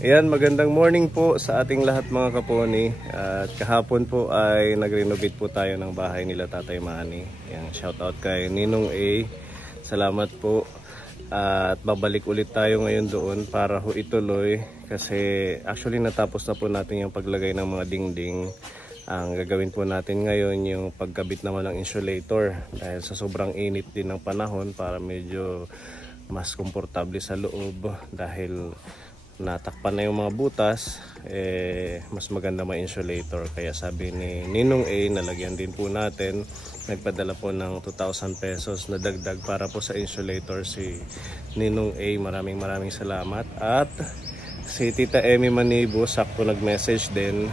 Ayan, magandang morning po sa ating lahat mga kaponi. At kahapon po ay nag-renovate po tayo ng bahay nila Tatay Manny. Ayan, shout out kay Ninong A. Salamat po. At babalik ulit tayo ngayon doon para ho ituloy. Kasi actually natapos na po natin yung paglagay ng mga dingding. Ang gagawin po natin ngayon yung pagkabit naman ng insulator. Dahil sa sobrang init din ng panahon para medyo mas komportable sa loob. Dahil natakpan na yung mga butas, mas maganda ma-insulator. Kaya sabi ni Ninong A, nalagyan din po natin, nagpadala po ng 2,000 pesos na dagdag para po sa insulator si Ninong A. Maraming salamat. At si Tita Emmy Manibo, sakto nag-message din,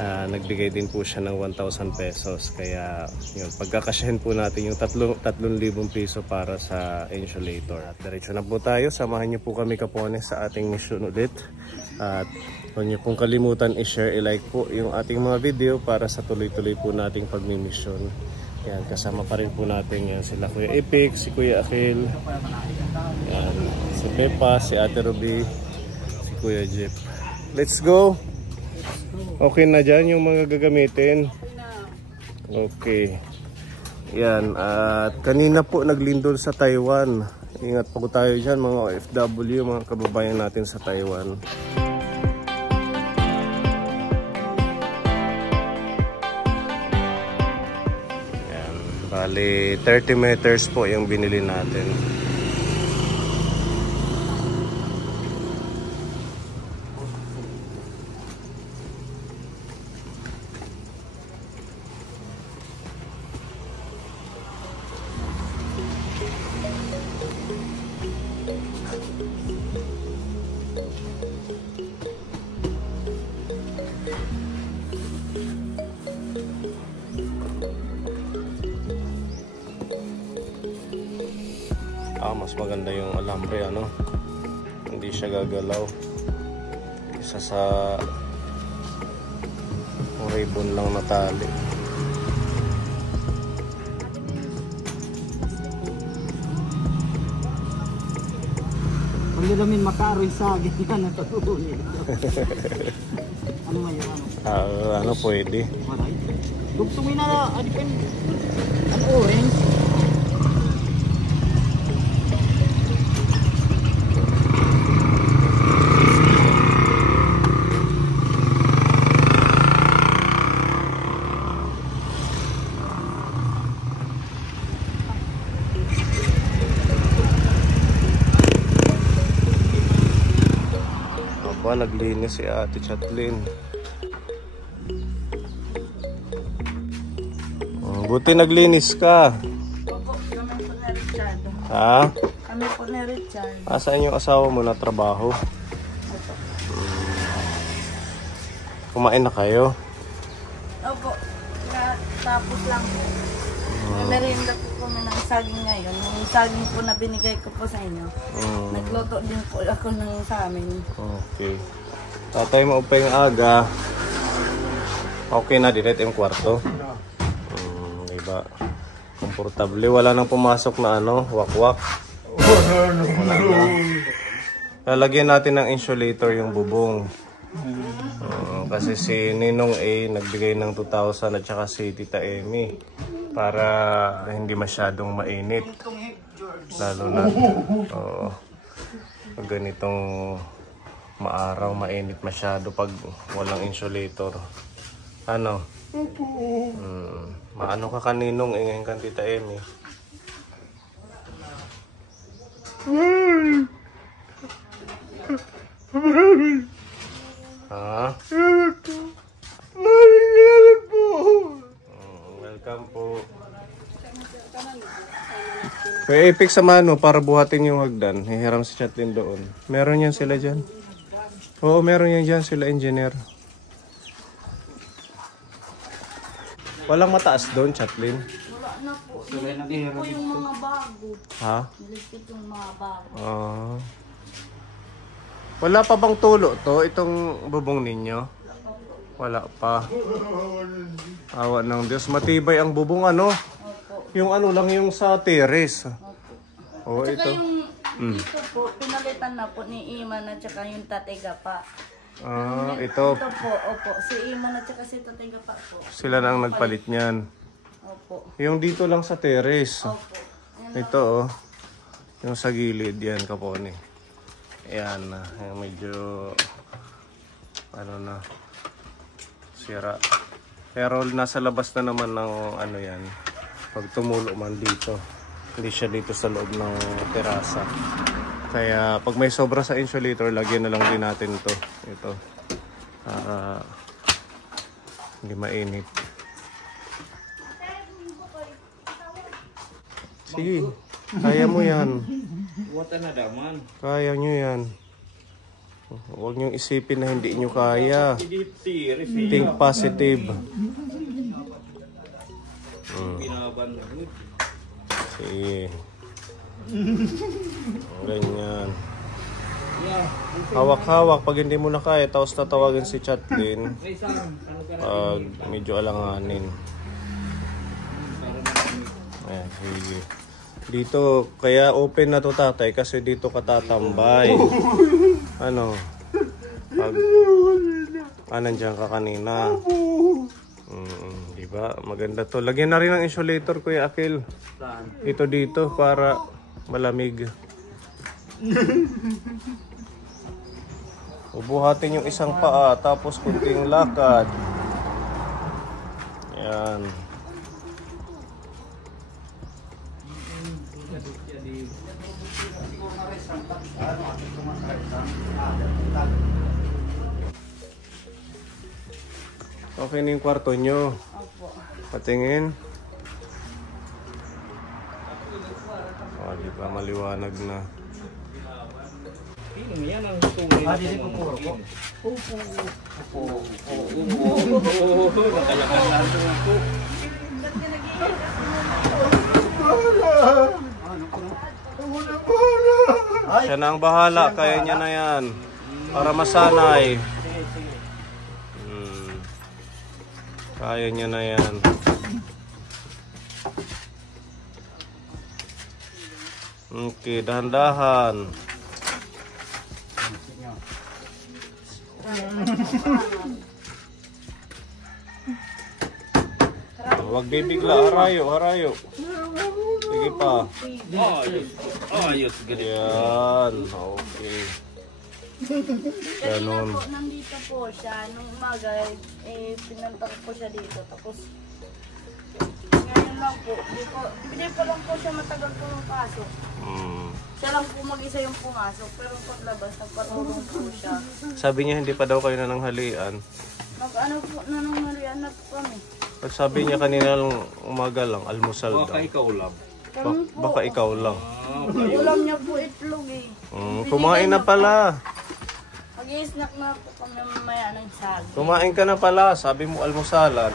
nagbigay din po siya ng 1,000 pesos. Kaya yun, pagkakasyahin po natin yung 3,000 piso para sa insulator. At diretso na po tayo. Samahan niyo po kami kapone sa ating mission ulit. At huwag niyo pong kalimutan i-share, i-like po yung ating mga video para sa tuloy-tuloy po nating pagmi-mission. Yan, kasama pa rin po natin yan sila Kuya Epic, si Kuya Akil, yan, si Pepa, si Ate Ruby, si Kuya Jeep. Let's go! Okay na dyan yung mga gagamitin. Okay. Yan. At kanina po naglindol sa Taiwan. Ingat po tayo dyan mga OFW, mga kababayan natin sa Taiwan. Yan. Bali 30 meters po yung binili natin. Mas maganda yung alambre, ano, hindi siya gagalaw isa sa ribbon lang na tali. Kung nilamin makaroy sa ganyan na tatuloy. Ano nga yun? Ano pwede? Dugtungin na, ano orange? Naglinis si Ate Chatlin. Buti naglinis ka. Opo, kami po ni Richard. Ha? Kami po ni Richard. Saan yung asawa mo na trabaho? Opo. Kumain na kayo? Opo, tapos lang po. Merienda po kami ng saging ngayon. Yung saging po na binigay ko po sa inyo. Nagluto din po ako ng sa amin. Okay. Tatay mo pa yung aga. Okay na, direct yung kwarto. Diba? Komportable. Wala nang pumasok na ano, wakwak. Wala na. Lalagyan natin ng insulator yung bubong. Kasi si Ninong A nagbigay ng 2,000 at saka si Tita Emmy para hindi masyadong mainit. Lalo na pag ganitong maaraw, mainit masyado pag walang insulator. Ano? Maano ka kaninong ngayon kan Tita Emmy? Ha? Welcome po. Kaya Epic, samahan mo para buhatin yung hagdan. Hihiram si Chatlin doon. Meron yan sila dyan. Oo, meron yan dyan sila engineer. Walang mataas doon, Chatlin. Wala na po. Nilipit po yung mga bago. Ha? Nilipit yung mga bago. Wala pa bang tulo to? Itong bubong ninyo? Wala pa. Awa ng Diyos. Matibay ang bubong, ano? Opo. Yung ano lang yung sa terrace. Opo. Oh, At saka ito. yung Ito po, pinalitan na po ni Iman at saka yung Tatay Gapa. Ito. Ito po, opo. Si Iman at saka si Tatay Gapa po. Sila na ang nagpalit niyan. Opo. Yung dito lang sa terrace. Opo. Ito oh. Yung sa gilid yan, kapone. Ayan na. Medyo ano na. Sira. Pero nasa labas na naman ng ano yan. Pag tumulo man dito. Hindi siya dito sa loob ng terasa. Kaya pag may sobra sa insulator, lagyan na lang din natin ito. Ito. Para hindi mainit. Sige. Kaya mo yan. Kaya nyo yan. Huwag nyo isipin na hindi nyo kaya. Think positive. Sige. Ganyan. Hawak-hawak pag hindi mo na kaya, tapos tatawagin si Chatlin pag medyo alanganin. Ayan, sige. Dito, kaya open na to tatay kasi dito ka tatambay. Ano? Pag nandiyan ka kanina. Diba? Maganda to. Lagyan na rin ng insulator, Kuya Akil. Ito dito para malamig. Ubuhatin yung isang paa, tapos kunting lakad. Yan. Okay na yung kwarto nyo. Opo. Patingin. Di ba maliwanag na. Dili po puro po. Siya na ang bahala, kaya niya na yan. Para masanay. Kaya niya na yan. Okay, dahan-dahan. Huwag bibigla, harayo. Sige pa. Ayos. Yan, okay. Kanina po, nandito po siya. Nung umaga, pinunta ko po siya dito. Tapos, ngayon lang po. Hindi pa lang po siya matagal po yung pasok. Siya lang po mag-isa yung pumasok. Pero paglabas, nagpatulong po siya. Sabi niya hindi pa daw kayo nananghalian. Mag-ano po, nananghalian na po kami. At sabi niya kanina lang umaga lang, almusal daw. Baka ikaw lang. Kami po. Baka ikaw lang. Ulam niya po itlog eh. Kumain na pala. Mag-i-snack na po kami mamaya ng sag. Kumain ka na pala. Sabi mo almusalan.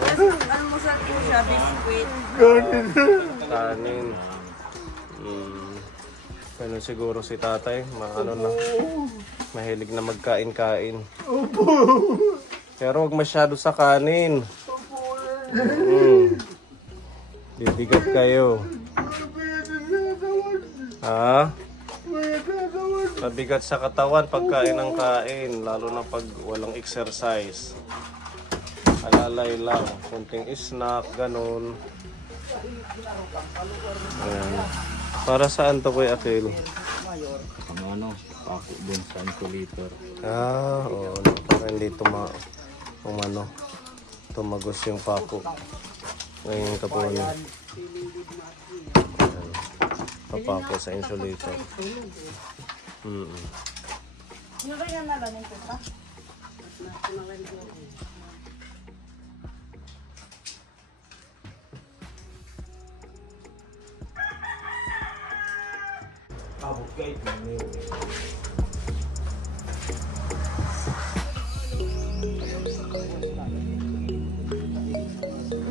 Kasi almusal po siya, biskuit. Kanin. Ganun siguro si tatay. Mahilig na magkain-kain. Pero huwag masyado sa kanin. Bibigat kayo. Ha? Mabigat sa katawan pagkain ng kain. Lalo na pag walang exercise. Alalay lang. Kunting snack, ganun. Ayan. Para saan to, Kuya Akil? Pako din sa insulator. Oo. Para hindi tumagos yung pako. Ngayon ka po niya. Papako sa insulator. Nagaya na ba nito pa?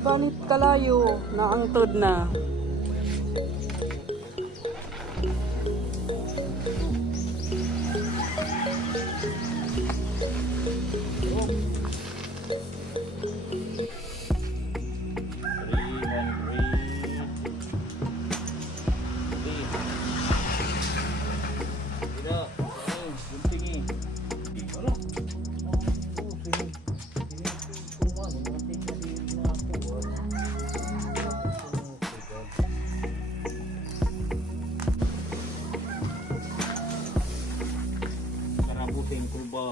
Banit kalayo na angtod na. thankful ba?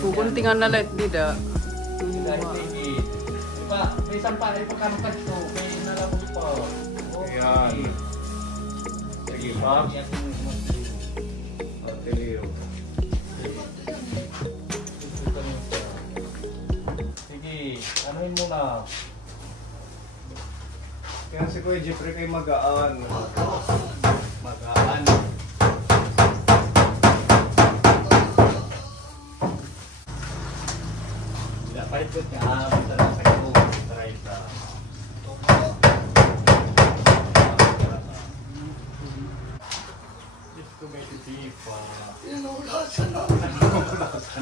Pupuntingan na light dida. Pa, may sampa ay pagkamukat to, may nalabot pa. Ayan. Sige, Bob. Ate Leo. Sige, anuin mo na. Kaya si Kuya Jeffrey kay magaan. Magaan. Paikot niya, masarap sa ito. Try sa... Just to make it deep. Inulasan na. Inulasan.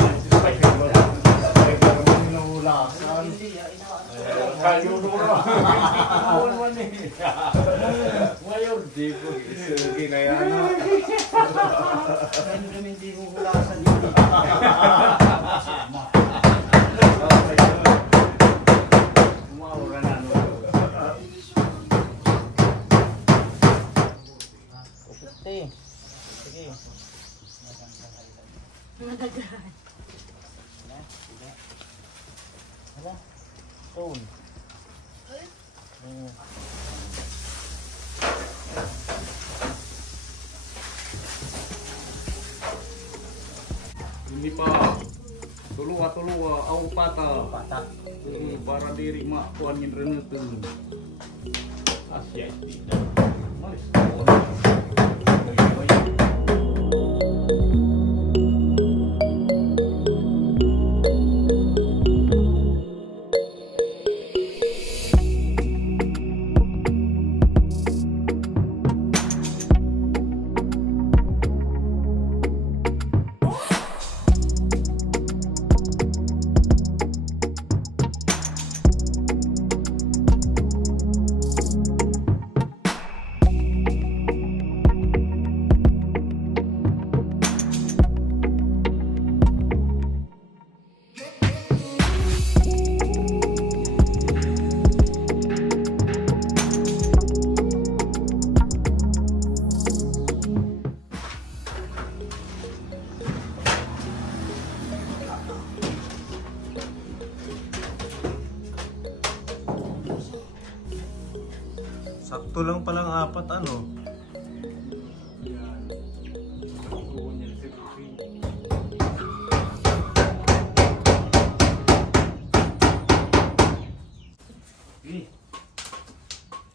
Kayo nura. Mayor deep. Sige na yan. Kaya naman hindi mo hulasan yun. Sige. Madagahan. Hala. Stone. Hindi pa. Tuluwa, aw pata. Pata. Para diri makuan ng renetun. Asya tidak. Malis. Sakto lang palang apat ano.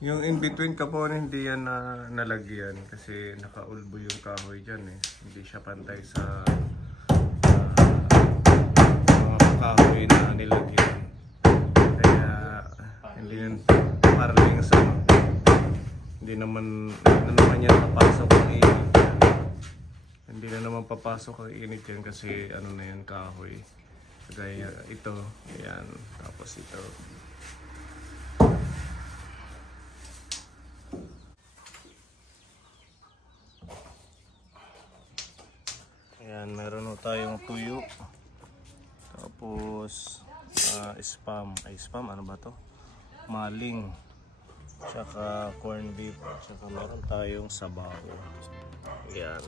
Yung in between kapon hindi yan na nalagyan kasi nakaulbo yung kahoy dyan eh. Hindi siya pantay sa mga kahoy na nilagyan. Kaya hindi yan paraling sa hindi naman yan papasok ang init yan. Hindi na naman papasok ang init yan kasi ano na yan kahoy. Kaya ito, ayan, tapos ito. Ayan, meron na tayong tuyo. Tapos spam. Ay, spam, ano ba to? Maling. Tsaka corn beef. Tsaka meron tayong sabaw. Ayan.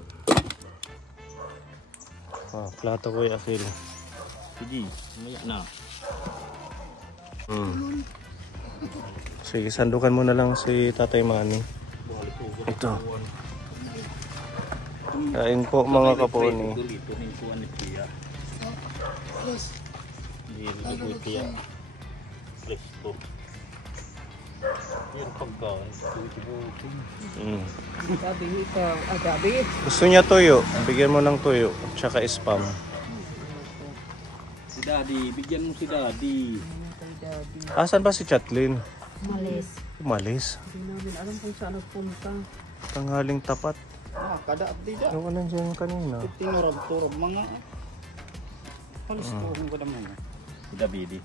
Plato ko yung Akil. Sige, maya na. Sige, sandukan mo na lang si Tatay Manny. Ito. Kain po mga kaponi. Sabi ikaw, agabi. Gusto niya tuyo, bigyan mo ng tuyo. Tsaka spam. Si Daddy, bigyan mo si Daddy. Asan ba si Chatlin? Malis. Umalis. Hindi namin alam kung saan nagpunta. Tanghaling tapat. Kada update ah. Yung nandiyan kanina. Tinurog-turog mga. Halos ko ko naman. Si Davidi.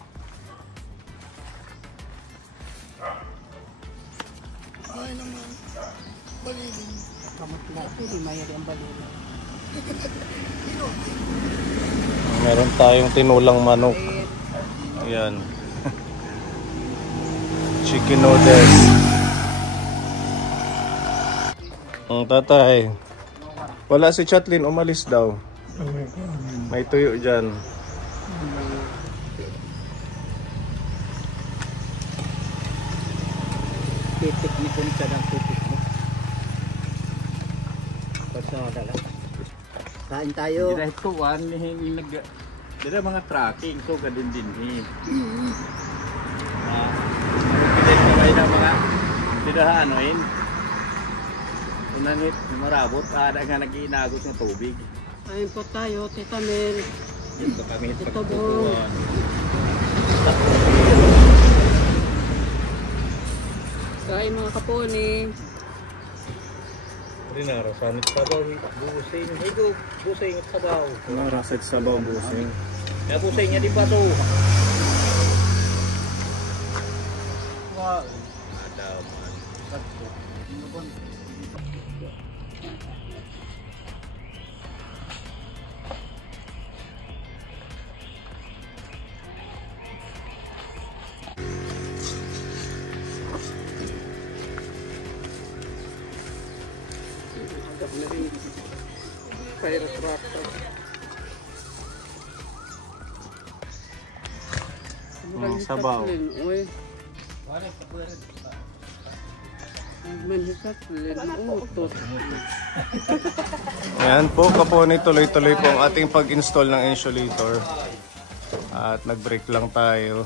Ay naman. Balibin. Kamot na. Hindi mayari ang balili. Meron tayong tinulang manok. Ayan. Chicken noodles. Ang tatay. Wala si Chatlin, umalis daw. May tuyo dyan. Titik ni kung siya ng titik mo. Pasada lang. Kain tayo. Dahil tuwan, dito mga tracking, so gadin din eh. Pinag na kayo ng mga tinahanoin. Unanit, marabot, ada nga nag-iinagos ng tubig. Ayun po tayo, Tita Mel. Ito kami Ito po. Kain mga kaponi. Rinaro, sanit sabaw, busing. Ito, busing at sabaw. Narasag sabaw busing. Kaya busing niya di pa to. Wow. Adaman. Fire truck. Sabaw. Uy. Manhisap lin. Utot. Ayan po, kaponi, tuloy-tuloy po ang ating pag-install ng insulator. At nag-break lang tayo.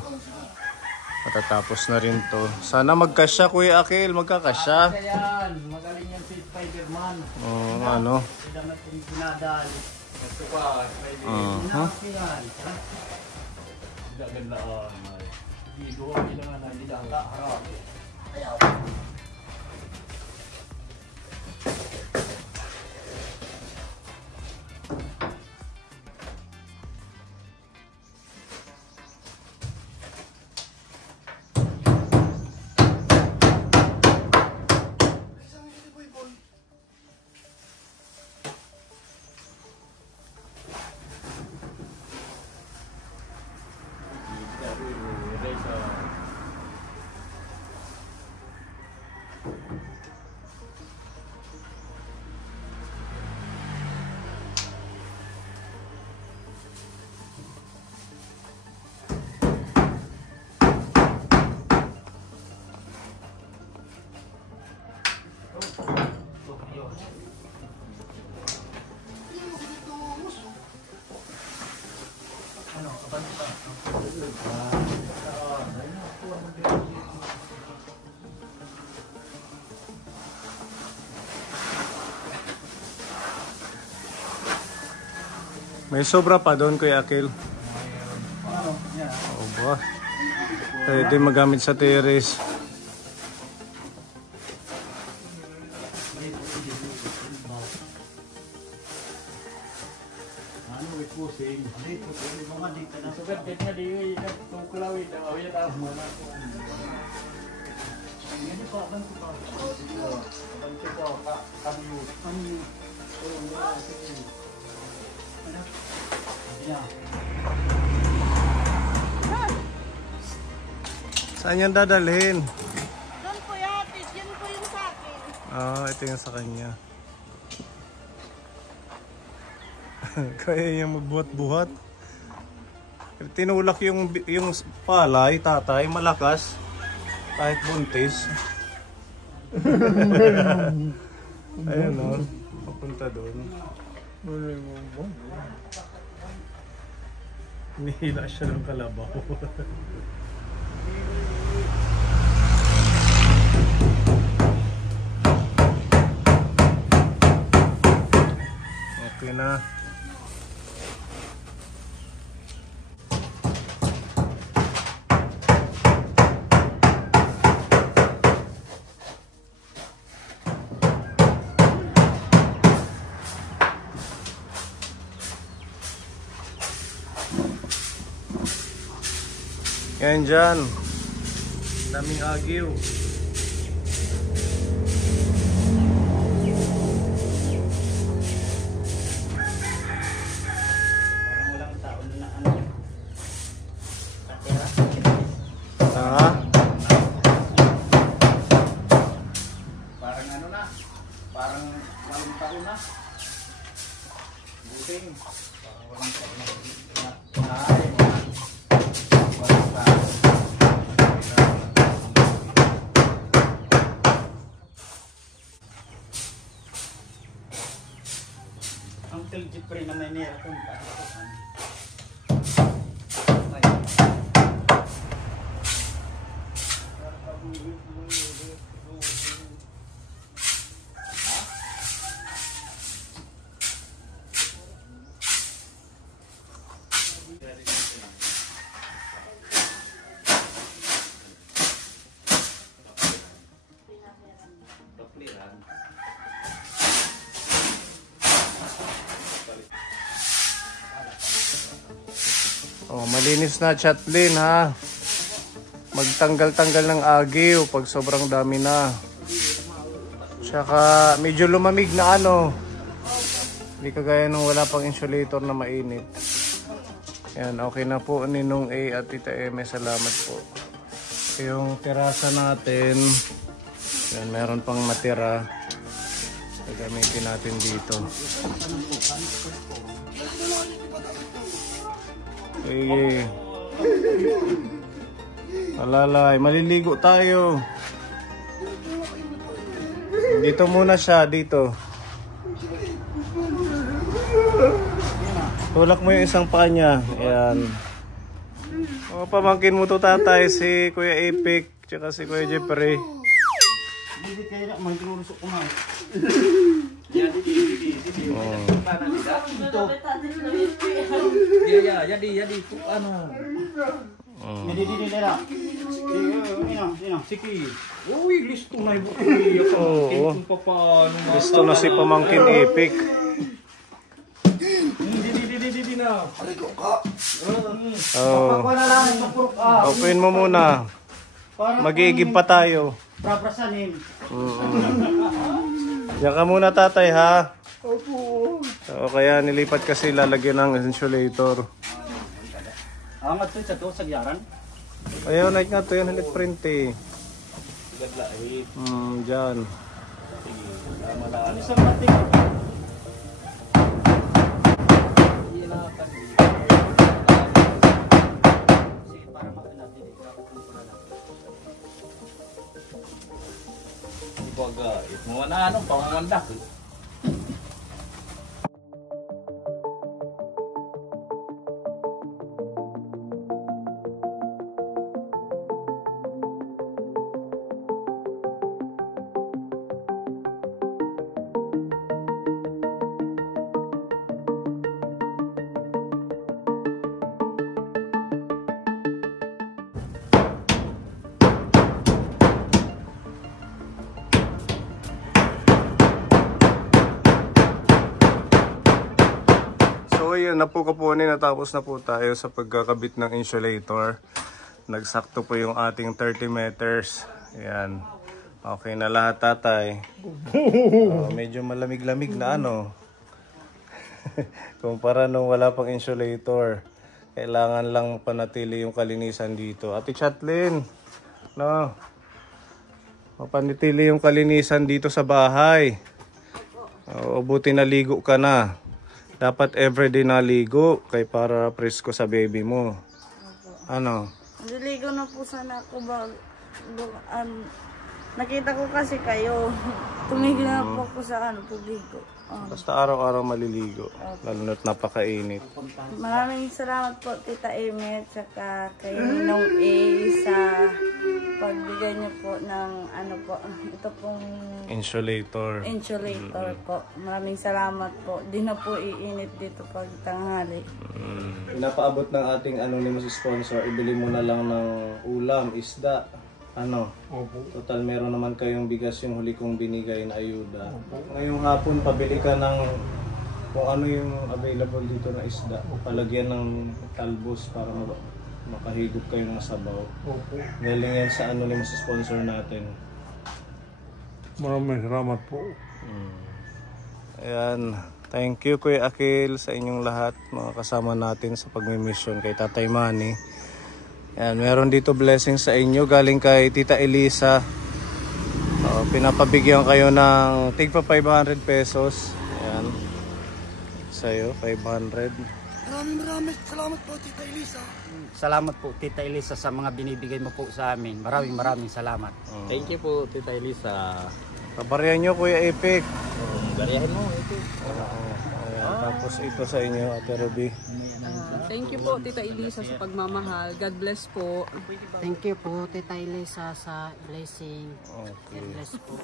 Matatapos na rin to. Sana magkasya, Kuya Akil. Magkakasya. Ayan, magaling yan si Spider-Man. Ano? Sila natin pinadal. Nagsukat, Spider-Man. Yan. Dagan laan. Dito, kailangan na hindi daga. Harap. Ayaw. May sobra pa doon, Kuya Akil. Oo ba? Pwede magamit sa terrace. Saan yan dadalhin? Doon po yatis, yan po yung sa akin. Ito yung sa kanya. Kaya yung magbuhat-buhat. Tinulak yung palay, tatay, malakas. Kahit buntis. Ayun o, papunta doon. Nihila siya ng kalabaw. Okay na. Yan dyan. Daming agiw. Uncle Jeffrey na may nera kung Oh, malinis na, Chatlin, ha. Magtanggal-tanggal ng agiw pag sobrang dami na. Tsaka medyo lumamig na ano. Hindi kagaya nung wala pang insulator na mainit. Yan, okay na po Ninong A at Tita Eme, salamat po. Yung terasa natin, yan, meron pang matira. Gagamitin natin dito. Sige. Alalay, maliligo tayo. Dito muna siya, dito. Tulak mo yung isang paa niya. Ayan. O, pamangkin mo to tatay, si Kuya Epic, tsaka si Kuya Jeffrey. hindi kayo na maglulusok ko nga. Jadi ano. Hindi nila. Sige. Uy, listo na ibo. Oo. Listo na si pamangkin Epic. Hindi na. Oh. Open mo muna. Mag-iigib pa tayo. Praprasanin. Diyan ka muna tatay, ha? Opo. So, kaya nilipat kasi lalagyan ng insulator. Angat to sa to sa gyaran. Ayaw, naik nga to yan, halit print eh. Diyan. Ano sa mating? Baga, mo na ano, pangandak. So ayun na po kapunin, natapos na po tayo sa pagkakabit ng insulator. Nagsakto po yung ating 30 meters. Ayan. Okay na lahat tatay. Medyo malamig-lamig na ano. Kumpara nung wala pang insulator. Kailangan lang panatili yung kalinisan dito. Ate Chatlin, no? Mapanatili yung kalinisan dito sa bahay. Buti naligo ka na. Dapat everyday naligo kay para presko sa baby mo. Ano? Naliligo na po sana ako nakita ko kasi kayo. Tumigil na po ako sa pagligo. Basta araw-araw maliligo. Lalo na't napakainit. Maraming salamat po Tita Amy at saka kay Ninong A sa pagbigay niyo po ng ito pong Insulator. po. Maraming salamat po. Di na po iinit dito pag tanghali. Pinapaabot ng ating anonymous sponsor, ibili mo na lang ng ulam, isda. Total meron naman kayong bigas yung huli kong binigay na ayuda. Ngayong hapon pabili ka ng kung ano yung available dito na isda. Palagyan ng talbos para makahigop kayo ng sabaw. Opo. Galing yan sa anonymous sponsor natin. Maraming salamat po. Ayan. Thank you Kuya Akil sa inyong lahat, mga kasama natin sa pagmimission kay Tatay Manny. Ayan, meron dito blessing sa inyo galing kay Tita Elisa. Pinapabigyan kayo ng tigpa 500 pesos. Ayan. Sa'yo, 500. Maraming salamat po, Tita Elisa. Salamat po, Tita Elisa, sa mga binibigay mo po sa amin. Maraming salamat. Thank you po, Tita Elisa. Kabaryan nyo Kuya Epic. Bariyahin mo, ito. Ayan, tapos ito sa inyo, Ate Ruby. Thank you po, Tita Elisa, sa pagmamahal. God bless po. Thank you po, Tita Elisa, sa blessing. Okay. God bless po.